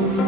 Thank you.